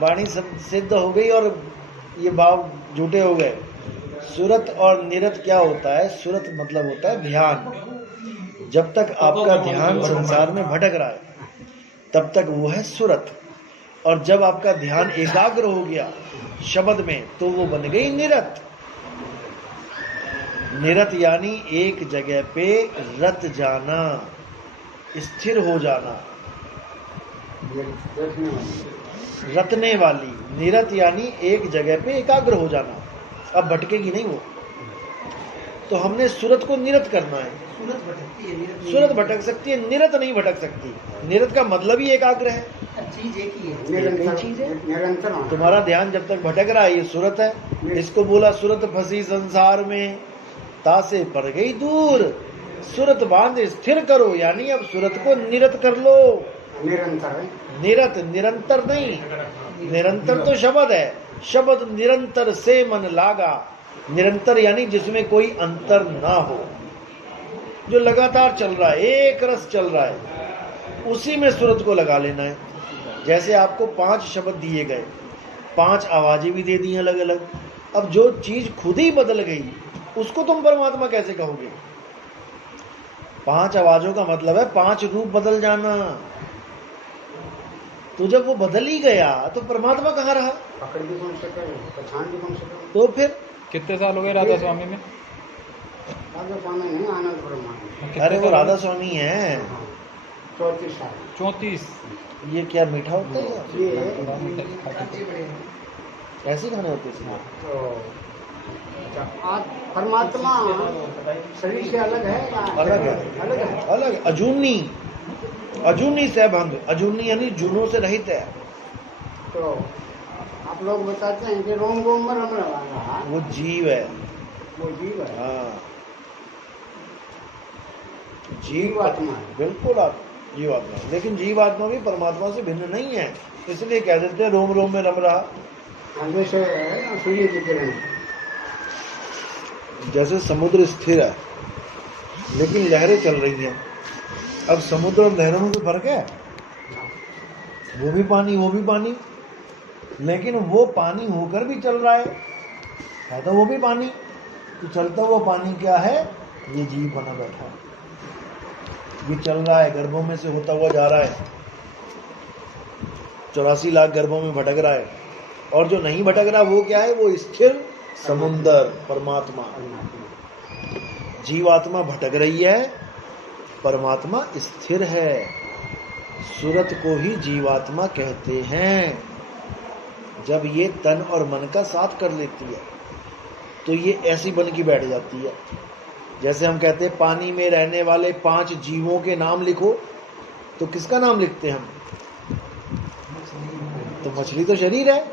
वाणी सिद्ध हो गई और ये भाव झूठे हो गए। सुरत और निरत क्या होता है? सुरत मतलब होता है ध्यान। जब तक आपका ध्यान संसार में भटक रहा है तब तक वो है सुरत, और जब आपका ध्यान एकाग्र हो गया शब्द में तो वो बन गई निरत। निरत यानी एक जगह पे रत जाना, स्थिर हो जाना, रतने वाली। निरत यानी एक जगह पे एकाग्र हो जाना, अब भटकेगी नहीं वो। तो हमने सुरत को निरत करना है। सुरत भटक सकती है, निरत नहीं भटक सकती। निरत का मतलब ही एकाग्र है, चीज एक ही है, निरंतर। तुम्हारा ध्यान जब तक भटक रहा है ये सुरत है। इसको बोला सुरत फंसी संसार में, तासे पड़ गई दूर। सुरत बांध स्थिर करो, यानी अब सुरत को निरत कर लो। निरंतर है, निरत निरंतर नहीं। निरंतर तो शब्द है, शब्द निरंतर से मन लागा। निरंतर यानी जिसमें कोई अंतर ना हो, जो लगातार चल रहा है, एक रस चल रहा है, उसी में सुरत को लगा लेना है। जैसे आपको 5 शब्द दिए गए, 5 आवाजें भी दे दी अलग अलग। अब जो चीज खुद ही बदल गई उसको तुम परमात्मा कैसे कहोगे? 5 आवाजों का मतलब है 5 रूप बदल जाना। तो जब वो बदल ही गया तो परमात्मा कहाँ रहा? पकड़ भी कौन से करे, पहचान भी कौन से करे। तो फिर कितने साल हो गए राधा स्वामी में? राधा स्वामी नहीं, आनंद ब्रह्मा। अरे वो राधा स्वामी है। 34 साल। 34। ये क्या मीठा होता है? ये ऐसे खाने होते हैं? तो आज परमात्मा शरीर से अलग है या अलग है? अलग है, अलग। अजूनी, अजूनी से भंग। अजूनी यानी जूनों से रहित है। तो आप लोग बताते हैं कि रोम रोम में रम रहा, वो जीव है। वो जीव है। हाँ, जीवात्मा है। बिल्कुल आप जीवात्मा। लेकिन जीवात्मा भी परमात्मा से भिन्न नहीं है, इसलिए कह देते हैं रोम रोम में रम रहा। जैसे सूर्य की किरण, जैसे समुद्र स्थिर है लेकिन लहरें चल रही हैं। अब समुद्र और लहरों में तो फर्क है। वो भी पानी, वो भी पानी, लेकिन वो पानी होकर भी चल रहा है तो वो भी पानी। तो चलता हुआ पानी क्या है? ये जीव बना बैठा है, ये चल रहा है, गर्भों में से होता हुआ जा रहा है, 84 लाख गर्भों में भटक रहा है। और जो नहीं भटक रहा वो क्या है? वो स्थिर समुंदर परमात्मा। जीवात्मा भटक रही है, परमात्मा स्थिर है। सुरत को ही जीवात्मा कहते हैं। जब ये तन और मन का साथ कर लेती है तो ये ऐसी बन की बैठ जाती है। जैसे हम कहते हैं पानी में रहने वाले 5 जीवों के नाम लिखो, तो किसका नाम लिखते हैं हम? तो मछली तो शरीर है,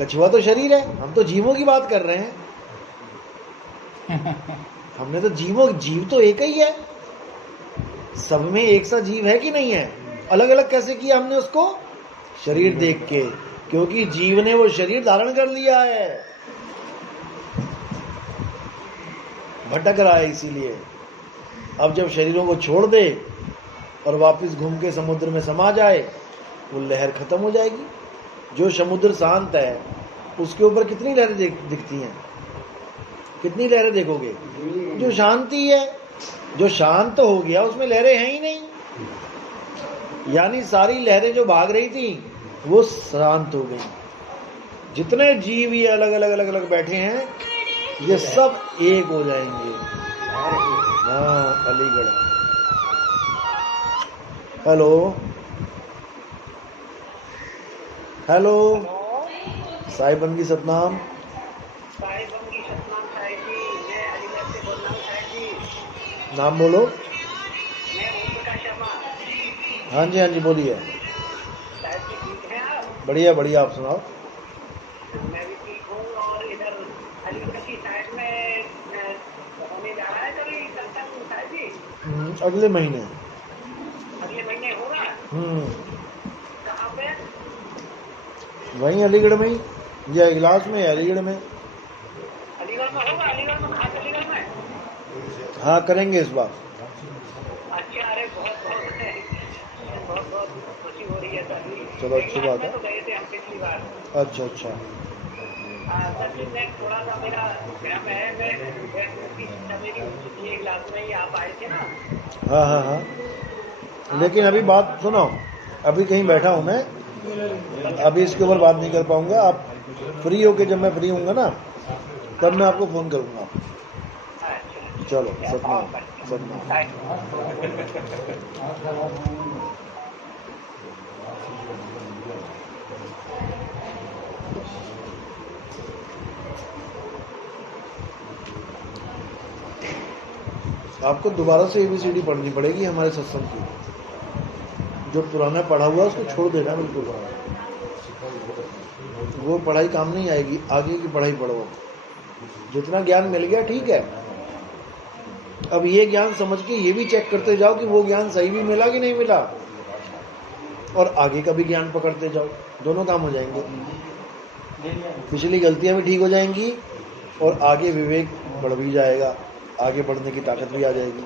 कछुआ तो शरीर है, हम तो जीवों की बात कर रहे हैं। हमने तो जीव तो एक ही है, सब में एक सा जीव है कि नहीं है? अलग अलग कैसे किया हमने उसको? शरीर देख के, क्योंकि जीव ने वो शरीर धारण कर लिया है, भटक रहा है इसीलिए। अब जब शरीरों को छोड़ दे और वापस घूम के समुद्र में समा जाए, वो लहर खत्म हो जाएगी। जो समुद्र शांत है उसके ऊपर कितनी लहरें दिखती हैं? कितनी लहरें देखोगे? जो शांति है, जो शांत हो गया उसमें लहरें हैं ही नहीं। यानी सारी लहरें जो भाग रही थी वो शांत हो गई। जितने जीव ये अलग अलग अलग अलग बैठे हैं ये सब एक हो जाएंगे। हाँ, अलीगढ़। Hello hello, Sahib बंगी Satnam. नाम बोलो। हाँ जी, हाँ जी, बोलिए। बढ़िया बढ़िया, आप सुनाओ। मैं भी ठीक हूँ। और इधर अलीगढ़ की साइड में होने जा रहा है कभी सत्संग साहिब जी? अगले महीने। अगले महीने होगा? कहाँ पे? वहीं अलीगढ़ में ही, या इलाज में, अलीगढ़ में। अलीगढ़ में होगा? अलीगढ़ में? खास अलीगढ़ में? हाँ, करेंगे इस बार। अच्छा, अरे बहुत बहुत बहुत बहुत खुशी हो रही है सर। चलो, अच्छी बात है। तो गए थे हम पिछली बार। अच्छा अच्छा। सर जी मैं थोड़ा सा मेरा भ्रम है, मैं मेरी ये क्लास में ही आप आए थे ना। हाँ हाँ हाँ, लेकिन अभी बात सुनो, अभी कहीं बैठा हूँ मैं, अभी इसके ऊपर बात नहीं कर पाऊंगा। आप फ्री होके, जब मैं फ्री होऊंगा ना तब मैं आपको फ़ोन करूंगा। चलो सतनाम सतनाम। आपको दोबारा से ABCD पढ़नी पड़ेगी हमारे सत्संग की। जो पुराना पढ़ा हुआ है उसको छोड़ देना बिल्कुल, वो पढ़ाई काम नहीं आएगी, आगे की पढ़ाई पढ़ो। जितना ज्ञान मिल गया ठीक है, अब ये ज्ञान समझ के ये भी चेक करते जाओ कि वो ज्ञान सही भी मिला कि नहीं मिला, और आगे का भी ज्ञान पकड़ते जाओ, दोनों काम हो जाएंगे। पिछली गलतियां भी ठीक हो जाएंगी और आगे विवेक बढ़ भी जाएगा, आगे बढ़ने की ताकत भी आ जाएगी।